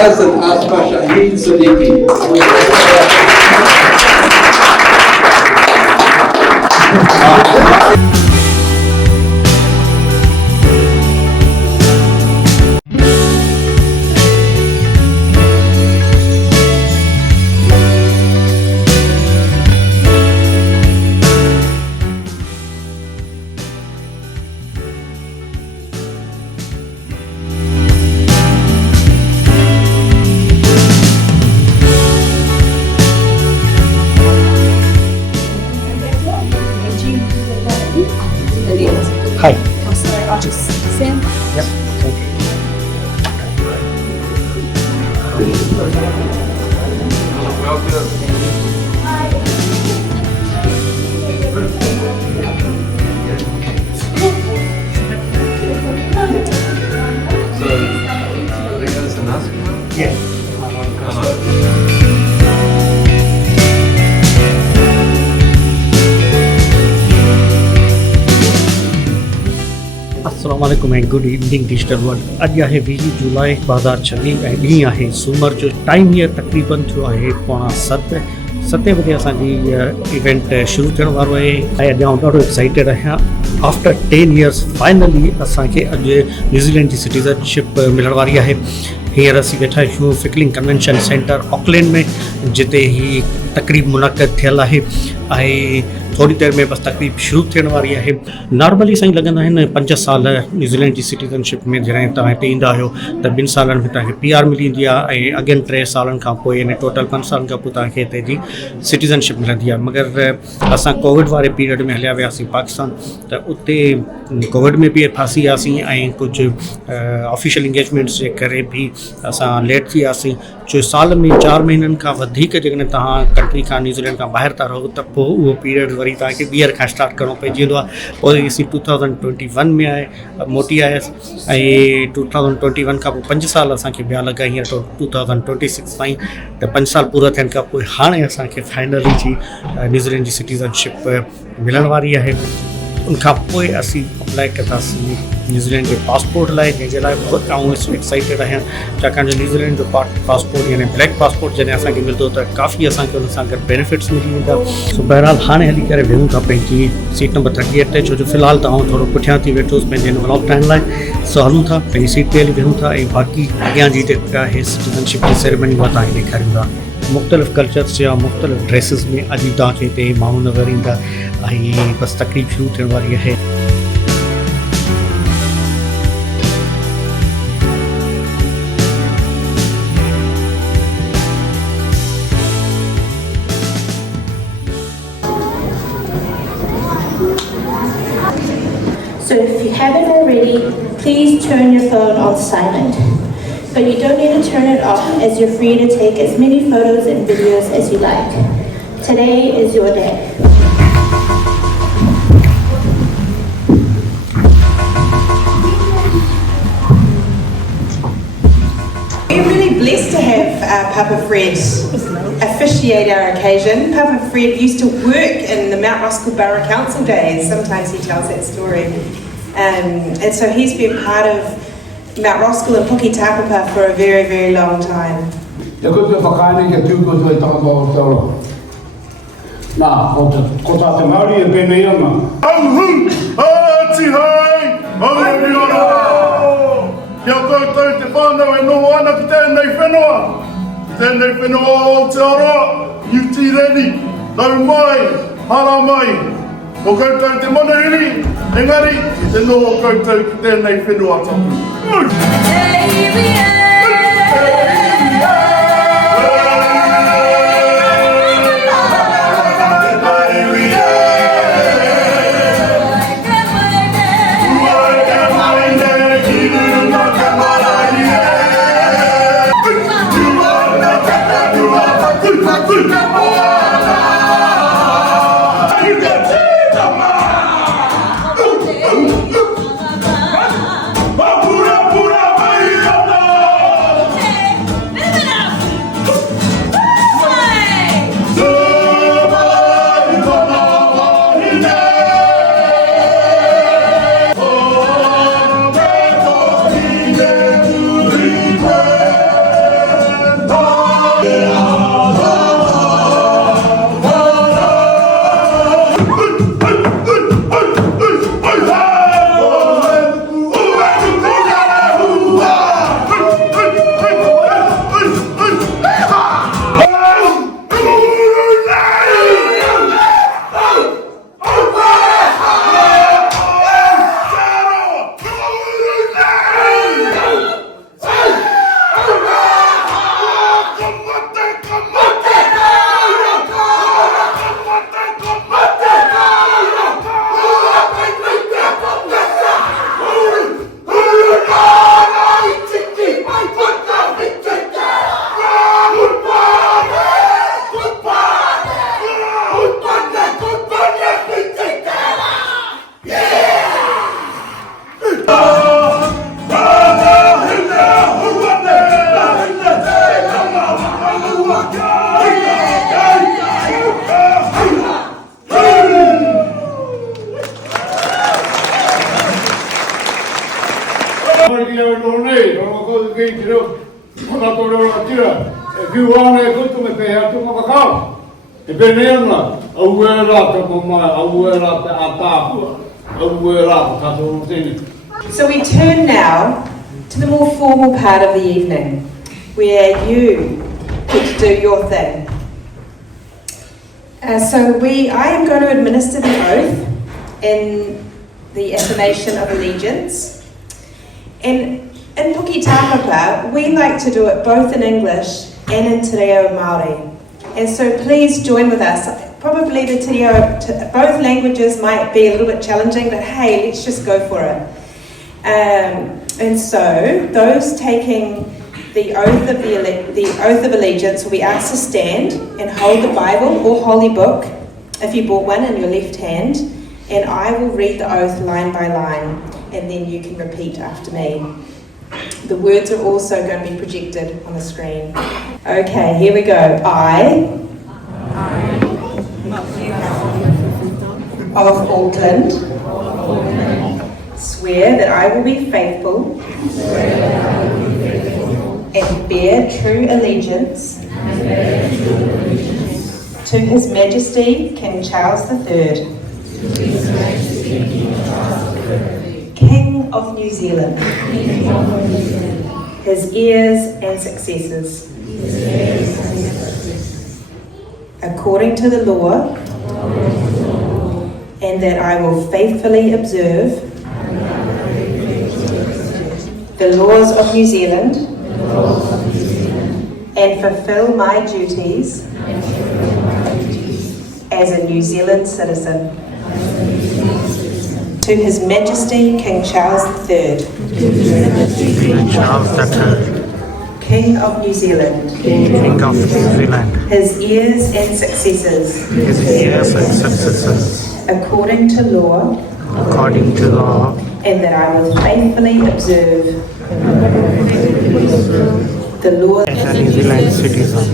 Alison Asma Shaheen Siddiqui. Hi. Also, artist Sam. Yep. Yeah. अस्सलाम वालेकुम and good evening digital world. अॼु आहे 20 जुलाई 2026 ऐं ॾींहुं आहे सूमर जो। टाइम हीअ तक़रीबन थियो आहे 6:45 बजे असांजी इवेंट शुरू थियण वारो आहे ऐं अॼु आउं ॾाढो एक्साइटेड आहियां। आफ्टर 10 years फाइनली असांखे अॼु न्यूज़ीलैंड जी सिटीज़नशिप मिलण वारी आहे। हींअर असीं वेठा आहियूं फिकलिंग कन्वेंशन सेंटर ऑकलैंड में, जिते ही तकरीब मुनक़द थियल आहे ऐं थोड़ी देर में बस तकरीब शुरू थियण वारी आहे। नॉर्मली साईं लॻंदा आहिनि 5 साल न्यूज़ीलैंड जी सिटीज़नशिप में जॾहिं तव्हां हिते ईंदा आहियो त 2 सालनि में तव्हांखे PR मिली वेंदी आहे ऐं अॻियनि 3 सालनि खां पोइ यानी टोटल 5 सालनि खां पोइ तव्हांखे हिते जी सिटीज़नशिप मिलंदी आहे। मगर असां कोविड वारे पीरियड में हलिया वियासीं पाकिस्तान, त उते कोविड में बि फासी वियासीं ऐं कुझु ऑफिशियल इंगेजमेंट्स जे करे बि असां लेट थी वियासीं। जो साल में 4 महीननि खां वधीक जेकॾहिं तव्हां कंट्री खां न्यूज़ीलैंड खां ॿाहिरि था रहो त पोइ उहो पीरियड वरी तव्हांखे ॿीहर खां स्टार्ट करिणो पइजी वेंदो आहे। पोइ असीं 2021 में मोटी आयसि ऐं 2021 खां पोइ 5 साल असांखे ॿिया लॻा, हींअर 2026 ताईं त 5 साल पूरा थियण खां पोइ हाणे असांखे फाइनली जी न्यूज़ीलैंड जी सिटीज़नशिप मिलण वारी आहे। उनखां पोइ असीं अप्लाई कंदासीं न्यूज़ीलैंड जे पासपोर्ट लाइ, जंहिंजे लाइ बहुत आउं एक्साइटेड आहियां, छाकाणि जो न्यूज़ीलैंड जो पासपोर्ट यानी ब्लैक पासपोर्ट जॾहिं असांखे मिलंदो त काफ़ी असांखे उन सां गॾु बेनिफिट्स मिली वेंदा। सो बहरहाल हाणे हली करे वेहूं था पंहिंजी सीट नंबर 38 ते, छो जो फ़िलहाल त आउं थोरो पुठियां थी वेठोसि पंहिंजे व्लॉग ठाहिण लाइ। सो हलूं था पंहिंजी सीट ते हली वेहूं था ऐं बाक़ी अॻियां जी जेका आहे सिटीज़नशिप जी सेरेमनी उहा तव्हांखे ॾेखारियूं था। मुख़्तलिफ़ कल्चर्स या मुख़्तलिफ़ ड्रेसिस में अॼु तव्हांखे हिते माण्हू नज़र ईंदा ऐं बसि तकरीब शुरू थियण वारी आहे। So if you haven't already, please turn your phone on silent. But you don't need to turn it off, as you're free to take as many photos and videos as you like. Today is your day. We're really blessed to have Papa Fred officiate our occasion. Papa Fred used to work in the Mount Roskill Borough Council days. Sometimes he tells that story. And so he's been part of Mount Roskill and Puki Tāpapa for a very, very long time. Kota te Māori e pēnei ana. Kia koutou te whānau e noho ana ki tēnei whenua. Tēnei whenua o Aotearoa, New Zealand, tau mai, hara mai. O koutou te manahiri, engari, te noho koutou ki tēnei whenua tapu. kiwane kutu me pe atu makakau. E pe neana, auera te pomai, auera te atapua, auera te katoru tini. So we turn now to the more formal part of the evening, where you get to do your thing. I am going to administer the oath in the affirmation of allegiance. And in Puki Tāpapa, we like to do it both in English and in Te Reo Māori. And so please join with us. Probably the Te Reo, both languages might be a little bit challenging, but hey, let's just go for it. And so those taking the oath of allegiance will be asked to stand and hold the Bible or holy book, if you bought one, in your left hand, and I will read the oath line by line, and then you can repeat after me. The words are also going to be projected on the screen. Okay, here we go. I of Auckland swear that I will be faithful and bear true allegiance to His Majesty King Charles III, King of New Zealand, his heirs and successors, according to the law, and that I will faithfully observe the laws of New Zealand and fulfill my duties as a New Zealand citizen. To His Majesty King Charles III, King of New Zealand, his heirs and successors, according to law, and that I will faithfully observe the laws as a New Zealand citizen.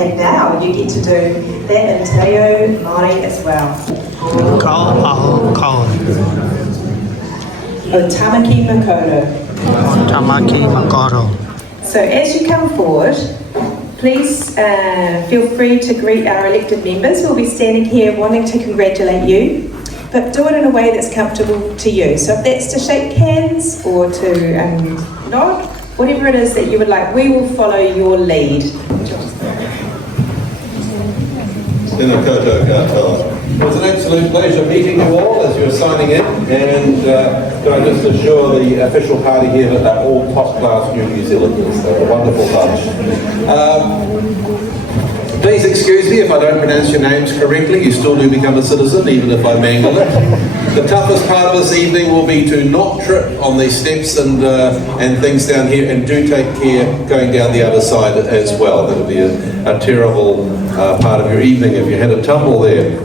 And now you get to do that in Te Reo Māori as well. O tamaki makoro. So as you come forward, please feel free to greet our elected members who will be standing here wanting to congratulate you, but do it in a way that's comfortable to you. So if that's to shake hands or to nod, whatever it is that you would like, we will follow your lead. Tēnā koutou katoa. It was an absolute pleasure meeting you all as you were signing in, and can I just assure the official party here that they're all top-class New Zealanders. They're a wonderful bunch. Please excuse me if I don't pronounce your names correctly. You still do become a citizen, even if I mangle it. The toughest part of this evening will be to not trip on these steps and things down here, and do take care going down the other side as well. That'll be a terrible part of your evening if you had a tumble there.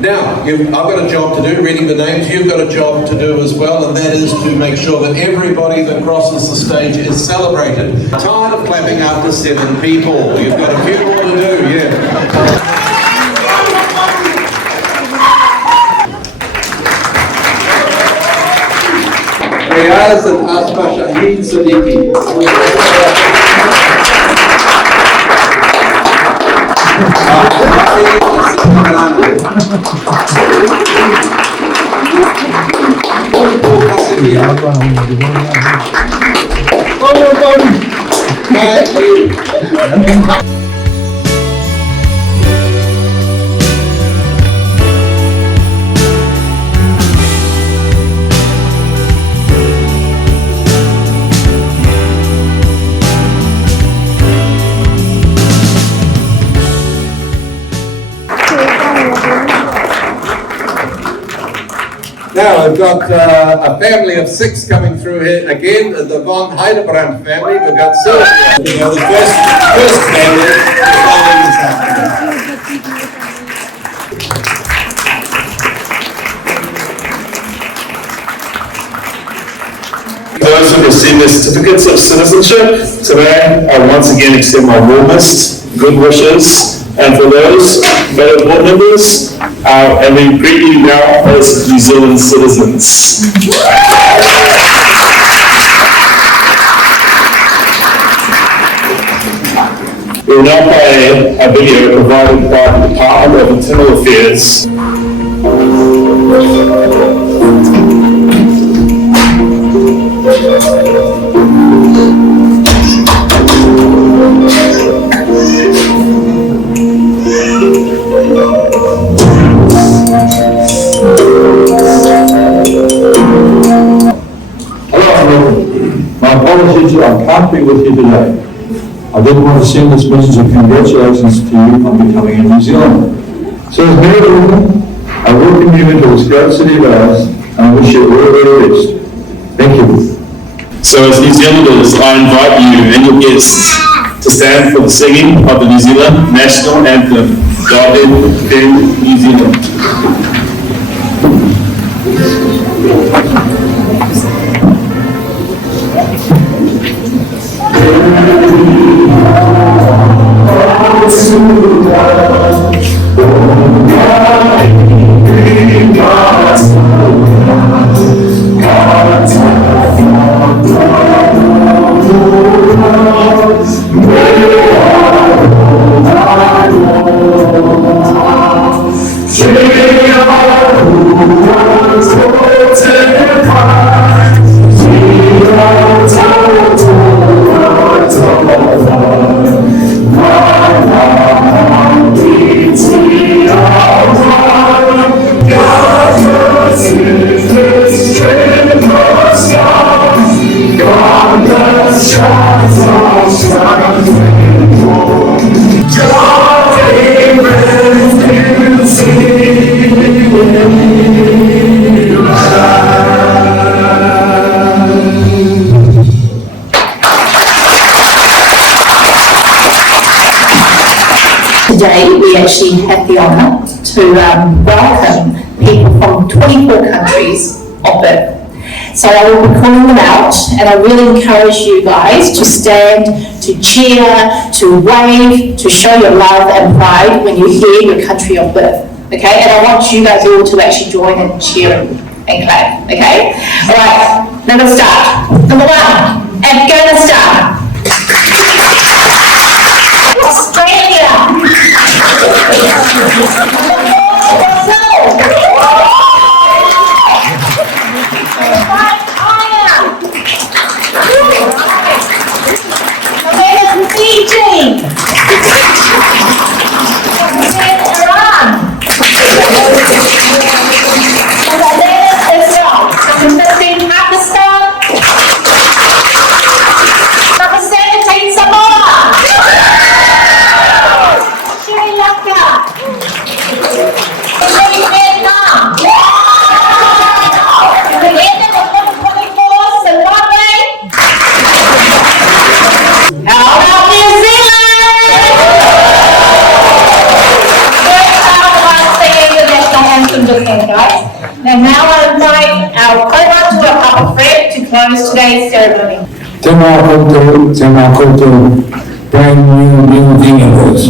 Now, I've got a job to do, reading the names. You've got a job to do as well, and that is to make sure that everybody that crosses the stage is celebrated. Tired of clapping after 7 people. You've got a few more to do, yeah. Riaz and Asma Shahid Siddiqui. Now I've got a family of 6 coming through here again, the Von Heidebrand family. We've got Sylvia, the first family. Those who receive their certificates of citizenship today, I once again extend my warmest good wishes. And for those fellow board members, and we greet you now as New Zealand citizens. We will now play a video provided by the Department of Internal Affairs. My apologies, I can't be with you today. I did want to send this message of congratulations to you on becoming a New Zealander. So as Mayor of Auckland, I welcome you into this great city of ours and I wish you all the very best. Thank you. So as New Zealanders, I invite you and your guests to stand for the singing of the New Zealand National Anthem, Guarded Defend New Zealand. Today we actually have the honour to welcome people from 24 countries of birth. So I will be calling them out and I really encourage you guys to stand, to cheer, to wave, to show your love and pride when you hear your country of birth. Okay, and I want you guys all to actually join and cheer and clap. Okay, alright, now let's start. Number 1, Afghanistan. Australia. Fiji. Iran. Pakistan. Pakistan, Samoa. Sri Lanka. Vietnam. How about New Zealand? Great job about singing the national anthem just then, guys. And now I invite our co-host, Papa Fred, to close today's ceremony. Tēnā koutou, brand new New Zealanders.